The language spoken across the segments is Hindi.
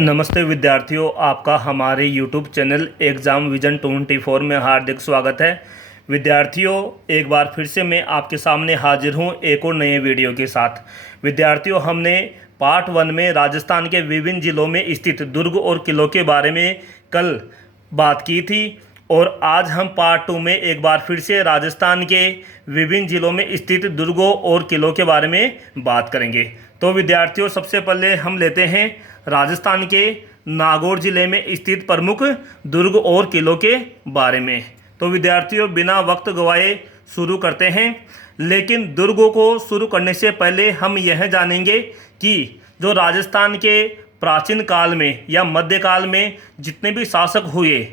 नमस्ते विद्यार्थियों, आपका हमारे YouTube चैनल एग्ज़ाम विजन 24 में हार्दिक स्वागत है। विद्यार्थियों, एक बार फिर से मैं आपके सामने हाजिर हूं एक और नए वीडियो के साथ। विद्यार्थियों, हमने पार्ट 1 में राजस्थान के विभिन्न जिलों में स्थित दुर्ग और किलों के बारे में कल बात की थी और आज हम पार्ट 2 में एक बार फिर से राजस्थान के विभिन्न जिलों में स्थित दुर्गों और किलों के बारे में बात करेंगे। तो विद्यार्थियों, सबसे पहले हम लेते हैं राजस्थान के नागौर जिले में स्थित प्रमुख दुर्ग और किलों के बारे में। तो विद्यार्थियों, बिना वक्त गवाए शुरू करते हैं। लेकिन दुर्गों को शुरू करने से पहले हम यह जानेंगे कि जो राजस्थान के प्राचीन काल में या मध्यकाल में जितने भी शासक हुए,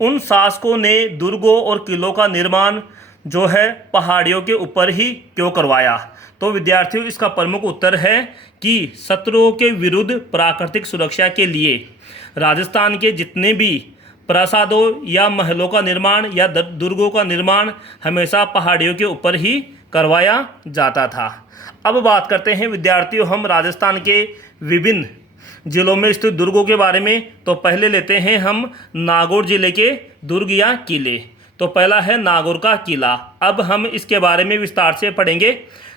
उन शासकों ने दुर्गों और किलों का निर्माण जो है पहाड़ियों के ऊपर ही क्यों करवाया। तो विद्यार्थियों, इसका प्रमुख उत्तर है कि शत्रुओं के विरुद्ध प्राकृतिक सुरक्षा के लिए राजस्थान के जितने भी प्रासादों या महलों का निर्माण या दुर्गों का निर्माण हमेशा पहाड़ियों के ऊपर ही करवाया जाता था। अब बात करते हैं विद्यार्थियों हम राजस्थान के विभिन्न जिलों में स्थित दुर्गों के बारे में। तो पहले लेते हैं हम नागौर जिले के दुर्ग या किले। तो पहला है नागौर का किला। अब हम इसके बारे में विस्तार से पढ़ेंगे।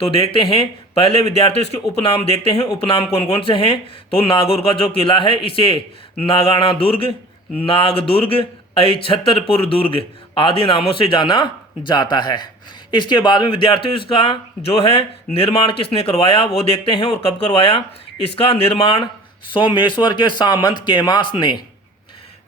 तो देखते हैं पहले विद्यार्थी इसके उपनाम देखते हैं, उपनाम कौन कौन से हैं। तो नागौर का जो किला है इसे नागाना दुर्ग, नागदुर्ग, अछत्रपुर दुर्ग आदि नामों से जाना जाता है। इसके बाद में विद्यार्थियों इसका जो है निर्माण किसने करवाया वो देखते हैं और कब करवाया। इसका निर्माण सोमेश्वर के सामंत केमास ने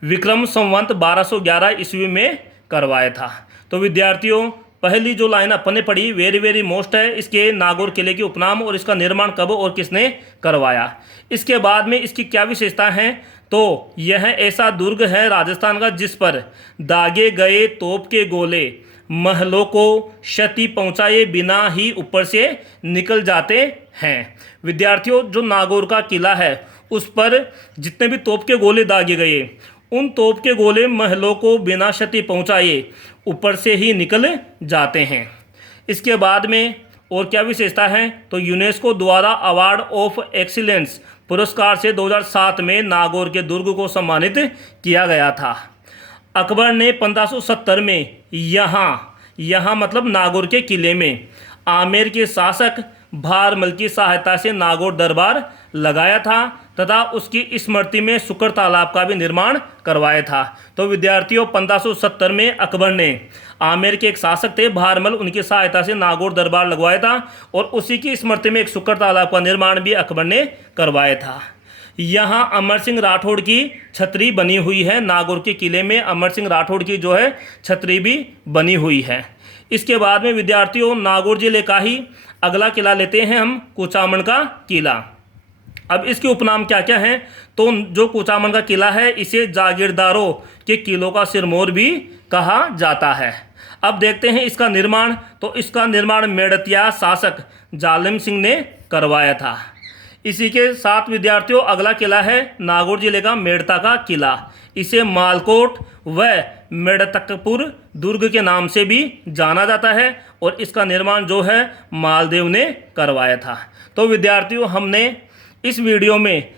विक्रम संवत 1211 ईस्वी में करवाया था। तो विद्यार्थियों, पहली जो लाइन अपन ने पढ़ी वेरी मोस्ट है इसके नागौर किले के उपनाम और इसका निर्माण कब और किसने करवाया। इसके बाद में इसकी क्या विशेषता है। तो यह ऐसा दुर्ग है राजस्थान का जिस पर दागे गए तोप के गोले महलों को क्षति पहुंचाए बिना ही ऊपर से निकल जाते हैं। विद्यार्थियों, जो नागौर का किला है उस पर जितने भी तोप के गोले दागे गए, उन तोप के गोले महलों को बिना क्षति पहुंचाए ऊपर से ही निकल जाते हैं। इसके बाद में और क्या विशेषता है। तो यूनेस्को द्वारा अवार्ड ऑफ एक्सीलेंस पुरस्कार से 2007 में नागौर के दुर्ग को सम्मानित किया गया था। अकबर ने 1570 में यहाँ मतलब नागौर के किले में आमेर के शासक भारमल की सहायता से नागौर दरबार लगाया था तथा उसकी स्मृति में शुक्र तालाब का भी निर्माण करवाया था। तो विद्यार्थियों, 1570 में अकबर ने आमेर के एक शासक थे भारमल, उनकी सहायता से नागौर दरबार लगवाया था और उसी की स्मृति में एक शुक्र तालाब का निर्माण भी अकबर ने करवाया था। यहाँ अमर सिंह राठौड़ की छतरी बनी हुई है। नागौर के किले में अमर सिंह राठौड़ की जो है छतरी भी बनी हुई है। इसके बाद में विद्यार्थियों, नागौर जिले का ही अगला किला लेते हैं हम, कुचामन का किला। अब इसके उपनाम क्या क्या हैं। तो जो कुचामन का किला है इसे जागीरदारों के किलों का सिरमौर भी कहा जाता है। अब देखते हैं इसका निर्माण। तो इसका निर्माण मेड़तिया शासक जालिम सिंह ने करवाया था। इसी के साथ विद्यार्थियों अगला किला है नागौर जिले का मेड़ता का किला। इसे मालकोट व मेड़तकपुर दुर्ग के नाम से भी जाना जाता है और इसका निर्माण जो है मालदेव ने करवाया था। तो विद्यार्थियों, हमने इस वीडियो में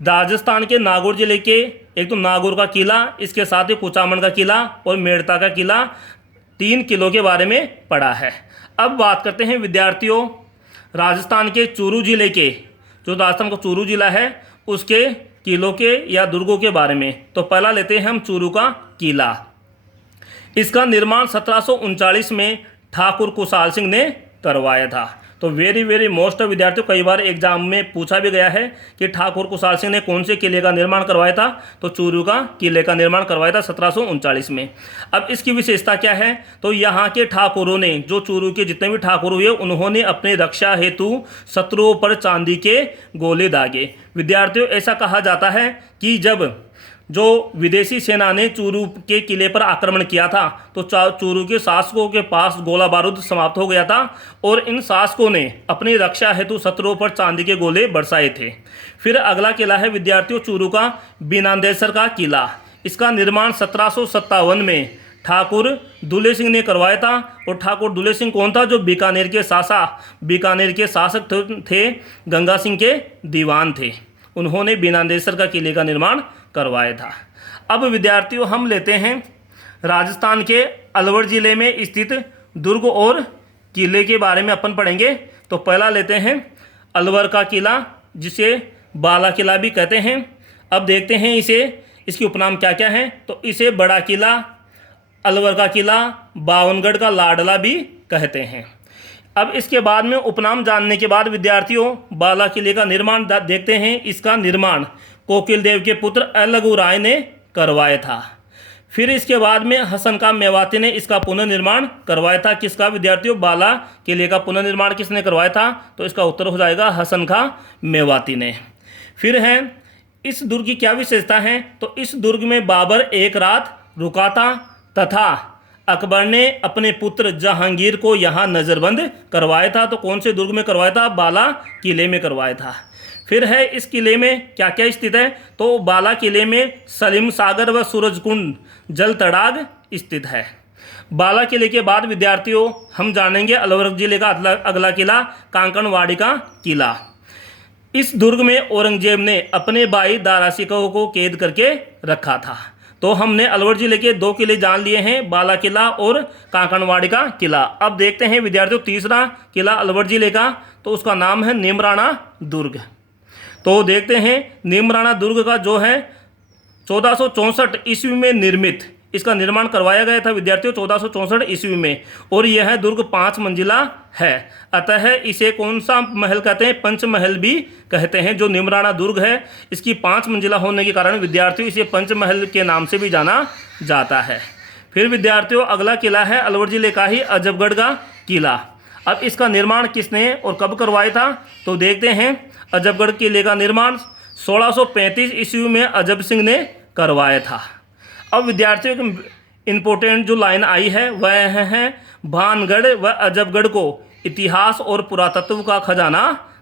राजस्थान के नागौर जिले के एक तो नागौर का किला, इसके साथ ही कुचामन का किला और मेड़ता का किला, 3 किलों के बारे में पढ़ा है। अब बात करते हैं विद्यार्थियों राजस्थान के चूरू जिले के, जो राजस्थान का चूरू जिला है उसके किलों के या दुर्गों के बारे में। तो पहला लेते हैं हम चूरू का किला। इसका निर्माण 1739 में ठाकुर कुशाल सिंह ने करवाया था। तो वेरी मोस्ट विद्यार्थियों, कई बार एग्जाम में पूछा भी गया है कि ठाकुर कुशाल सिंह ने कौन से किले का निर्माण करवाया था। तो चूरू का किले का निर्माण करवाया था 1739 में। अब इसकी विशेषता क्या है। तो यहाँ के ठाकुरों ने, जो चूरू के जितने भी ठाकुर हुए, उन्होंने अपने रक्षा हेतु शत्रुओं पर चांदी के गोले दागे। विद्यार्थियों, ऐसा कहा जाता है कि जब जो विदेशी सेना ने चूरू के किले पर आक्रमण किया था तो चूरू के शासकों के पास गोला बारूद समाप्त हो गया था और इन शासकों ने अपनी रक्षा हेतु शत्रुओं पर चांदी के गोले बरसाए थे। फिर अगला किला है विद्यार्थियों चूरू का बीनादेसर का किला। इसका निर्माण 1757 में ठाकुर दुले सिंह ने करवाया था। और ठाकुर दुले सिंह कौन था। जो बीकानेर के शासक थे, गंगा सिंह के दीवान थे। उन्होंने बीनादेसर का किले का निर्माण करवाया था। अब विद्यार्थियों हम लेते हैं राजस्थान के अलवर ज़िले में स्थित दुर्ग और किले के बारे में अपन पढ़ेंगे। तो पहला लेते हैं अलवर का किला, जिसे बाला किला भी कहते हैं। अब देखते हैं इसके उपनाम क्या क्या हैं। तो इसे बड़ा किला, अलवर का किला, बावनगढ़ का लाडला भी कहते हैं। अब इसके बाद में उपनाम जानने के बाद विद्यार्थियों बाला किले का निर्माण देखते हैं। इसका निर्माण कोकिल देव के पुत्र अलगू राय ने करवाया था। फिर इसके बाद में हसन का मेवाती ने इसका पुनर्निर्माण करवाया था। किसका विद्यार्थियों? बाला किले का पुनर्निर्माण किसने करवाया था? तो इसका उत्तर हो जाएगा हसन का मेवाती ने। फिर है इस दुर्ग की क्या विशेषता है? तो इस दुर्ग में बाबर एक रात रुका था तथा अकबर ने अपने पुत्र जहांगीर को यहाँ नज़रबंद करवाया था। तो कौन से दुर्ग में करवाया था? बाला किले में करवाया था। फिर है इस किले में क्या क्या स्थित है? तो बाला किले में सलीम सागर व सूरजकुंड जल तड़ाग स्थित है। बाला किले के बाद विद्यार्थियों हम जानेंगे अलवर जिले का अगला किला कांकणवाड़ी का किला। इस दुर्ग में औरंगजेब ने अपने भाई दारा शिकोह को कैद करके रखा था। तो हमने अलवर जिले के 2 किले जान लिए हैं, बाला किला और कांकणवाड़ी का किला। अब देखते हैं विद्यार्थियों तीसरा किला अलवर जिले का, तो उसका नाम है नीमराणा दुर्ग। तो देखते हैं नीमराणा दुर्ग का जो है 1464 ईस्वी में निर्मित, इसका निर्माण करवाया गया था विद्यार्थियों 1464 ईस्वी में, और यह दुर्ग 5 मंजिला है। अतः इसे कौन सा महल कहते हैं? पंचमहल भी कहते हैं। जो नीमराणा दुर्ग है इसकी 5 मंजिला होने के कारण विद्यार्थियों इसे पंचमहल के नाम से भी जाना जाता है। फिर विद्यार्थियों अगला किला है अलवर जिले का ही अजबगढ़ का किला। अब इसका निर्माण किसने और कब करवाया था? तो देखते हैं अजबगढ़ किले का निर्माण 1635 ईस्वी में अजब सिंह ने करवाया था। अब विद्यार्थियों की इम्पोर्टेंट जो लाइन आई है वह है भानगढ़ व अजबगढ़ को इतिहास और पुरातत्व का खजाना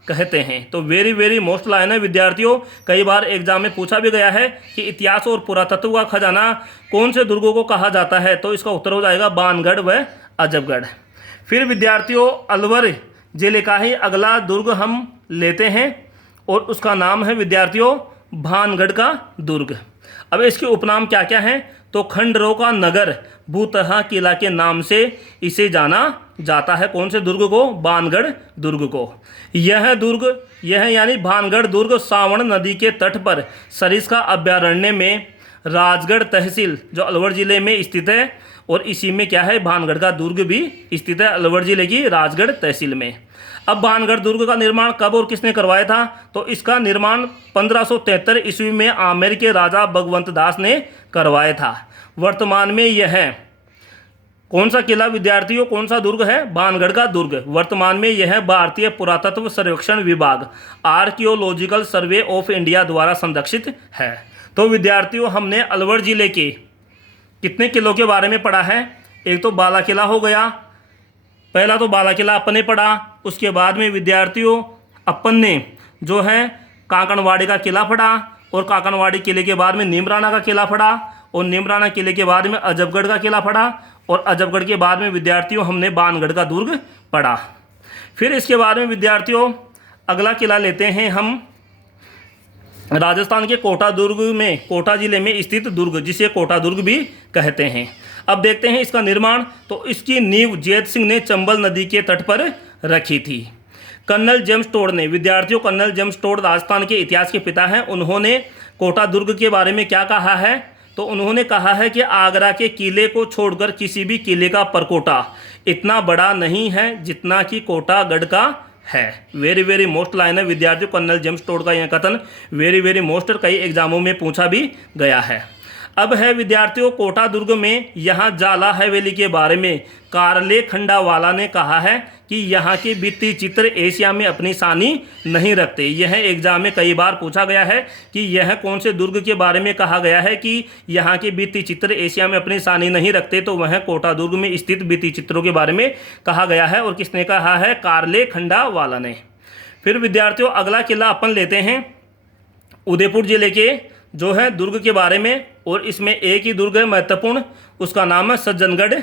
कहते हैं। तो वेरी वेरी मोस्ट लाइन है विद्यार्थियों, कई बार एग्जाम में पूछा भी गया है कि इतिहास और पुरातत्व का खजाना कौन से दुर्गों को कहा जाता है? तो इसका उत्तर हो जाएगा भानगढ़ व अजबगढ़। फिर विद्यार्थियों अलवर जिले का ही अगला दुर्ग हम लेते हैं और उसका नाम है विद्यार्थियों भानगढ़ का दुर्ग। अब इसके उपनाम क्या क्या हैं? तो खंडरों का नगर भूतहा किला के नाम से इसे जाना जाता है। कौन से दुर्ग को? भानगढ़ दुर्ग को। यह यानी भानगढ़ दुर्ग सावण नदी के तट पर सरिस्का अभयारण्य में राजगढ़ तहसील जो अलवर जिले में स्थित है, और इसी में क्या है भानगढ़ का दुर्ग भी स्थित है अलवर जिले की राजगढ़ तहसील में। अब भानगढ़ दुर्ग का निर्माण कब और किसने करवाया था? तो इसका निर्माण 1573 ईस्वी में आमेर के राजा भगवंत दास ने करवाया था। वर्तमान में यह कौन सा किला विद्यार्थियों, कौन सा दुर्ग है? भानगढ़ का दुर्ग। वर्तमान में यह भारतीय पुरातत्व सर्वेक्षण विभाग आर्कियोलॉजिकल सर्वे ऑफ इंडिया द्वारा संरक्षित है। तो विद्यार्थियों हमने अलवर जिले के कितने किलों के बारे में पढ़ा है? एक तो बाला किला हो गया, पहला तो बाला किला अपन ने पढ़ा। उसके बाद में विद्यार्थियों अपन ने जो है कांकणवाड़ी का किला पढ़ा, और कांकणवाड़ी किले के बाद में नीमराणा का किला पढ़ा, और नीमराणा किले के बाद में अजबगढ़ का किला पढ़ा, और अजबगढ़ के बाद में विद्यार्थियों हमने भानगढ़ का दुर्ग पढ़ा। फिर इसके बाद में विद्यार्थियों अगला किला लेते हैं हम राजस्थान के कोटा दुर्ग में, कोटा जिले में स्थित दुर्ग, जिसे कोटा दुर्ग भी कहते हैं। अब देखते हैं इसका निर्माण। तो इसकी नींव जैत सिंह ने चंबल नदी के तट पर रखी थी। कर्नल जेम्स टोड ने, विद्यार्थियों कर्नल जेम्स टोड राजस्थान के इतिहास के पिता हैं। उन्होंने कोटा दुर्ग के बारे में क्या कहा है? तो उन्होंने कहा है कि आगरा के किले को छोड़कर किसी भी किले का परकोटा इतना बड़ा नहीं है जितना कि कोटागढ़ का है। वेरी वेरी मोस्ट लाइन है विद्यार्थियों कर्नल जेम्स टोड का यह कथन वेरी वेरी मोस्ट कई एग्जामों में पूछा भी गया है। अब है विद्यार्थियों कोटा दुर्ग में यहाँ जाला हवेली के बारे में कारले खंडावाला ने कहा है कि यहाँ के भित्ति चित्र एशिया में अपनी सानी नहीं रखते। यह एग्जाम में कई बार पूछा गया है कि यह कौन से दुर्ग के बारे में कहा गया है कि यहाँ के भित्ति चित्र एशिया में अपनी सानी नहीं रखते। तो वह कोटा दुर्ग में स्थित भित्ति चित्रों के बारे में कहा गया है, और किसने कहा है? कारले खंडावाला ने। फिर विद्यार्थियों अगला किला अपन लेते हैं उदयपुर जिले के जो है दुर्ग के बारे में, और इसमें एक ही दुर्ग है महत्वपूर्ण, उसका नाम है सज्जनगढ़।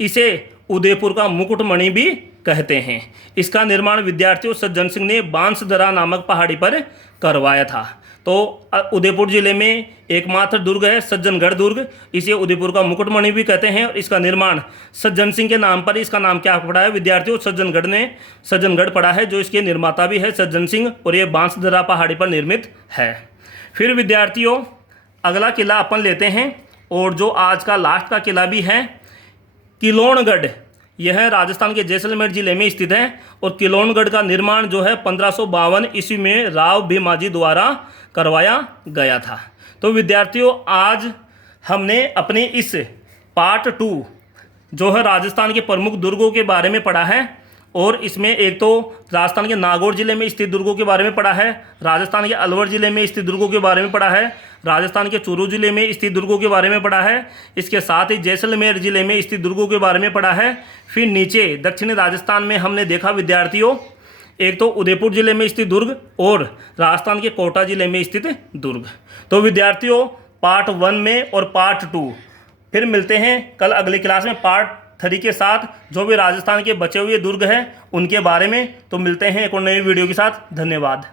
इसे उदयपुर का मुकुटमणि भी कहते हैं। इसका निर्माण विद्यार्थियों सज्जन सिंह ने बांसदरा नामक पहाड़ी पर करवाया था। तो तो उदयपुर जिले में एकमात्र दुर्ग है सज्जनगढ़ दुर्ग। इसे उदयपुर का मुकुटमणि भी कहते हैं और इसका निर्माण सज्जन सिंह के नाम पर इसका नाम क्या पड़ा है विद्यार्थियों, सज्जनगढ़ पड़ा है, जो इसके निर्माता भी है सज्जन सिंह, और ये बांसदरा पहाड़ी पर निर्मित है। फिर विद्यार्थियों अगला किला अपन लेते हैं, और जो आज का लास्ट का किला भी है किलोणगढ़। यह राजस्थान के जैसलमेर जिले में स्थित है, और किलोणगढ़ का निर्माण जो है 1552 ईस्वी में राव भीमाजी द्वारा करवाया गया था। तो विद्यार्थियों आज हमने अपने इस पार्ट 2 जो है राजस्थान के प्रमुख दुर्गों के बारे में पढ़ा है, और इसमें एक तो राजस्थान के नागौर जिले में स्थित दुर्गों के बारे में पढ़ा है, राजस्थान के अलवर जिले में स्थित दुर्गों के बारे में पढ़ा है, राजस्थान के चूरू जिले में स्थित दुर्गों के बारे में पढ़ा है, इसके साथ ही जैसलमेर जिले में स्थित दुर्गों के बारे में पढ़ा है। फिर नीचे दक्षिणी राजस्थान में हमने देखा विद्यार्थियों एक तो उदयपुर जिले में स्थित दुर्ग और राजस्थान के कोटा जिले में स्थित दुर्ग। तो विद्यार्थियों पार्ट 1 में और पार्ट 2 फिर मिलते हैं कल अगली क्लास में पार्ट 3 के साथ, जो भी राजस्थान के बचे हुए दुर्ग हैं उनके बारे में। तो मिलते हैं एक और नई वीडियो के साथ। धन्यवाद।